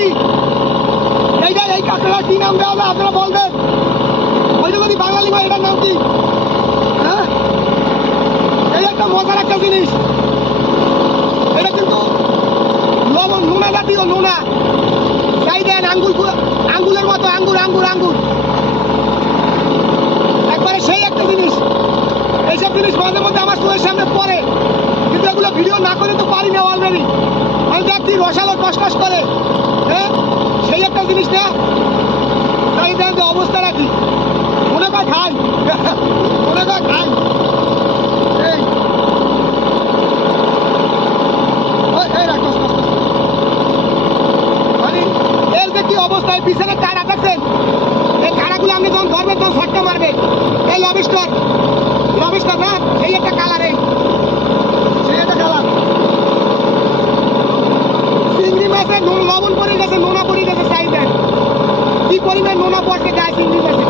কি এইটা এই কাঁকড়ার কি নাম দেওয়া হবে আপনারা বলবেন ওই যদি বাঙালি ভাই এটার নাম কি হ্যাঁ এই একটা মজার একটা জিনিস এটা কিন্তু লবণ নোনা জাতীয় নোনা তাই দেন আঙ্গুলের মতো আঙ্গুর একবারে সেই একটা জিনিস এইসব জিনিস মাঝে মধ্যে আমার চোখের সামনে পড়ে কিন্তু এগুলো ভিডিও না করে তো পারি না অলরেডি আমি দেখছি রসালো টস করে হ্যাঁ সেই একটা জিনিস না তাই দেন যে অবস্থা রাখি মনে কয় খাই এর যে কি অবস্থায় পিছনে কাড়া দেখছেন এই কাড়াগুলো আপনি যখন ধরবেন তখন শটটা মারবে এই লবিস্টার না এই একটা কালার সেই একটা কালার চিংড়ি মাছে লবণ পড়ে গেছে নোনা পড়ে গেছে সাইডে কি পরিমাণ নোনা পড়ছে গায়ে চিংড়ি মাছে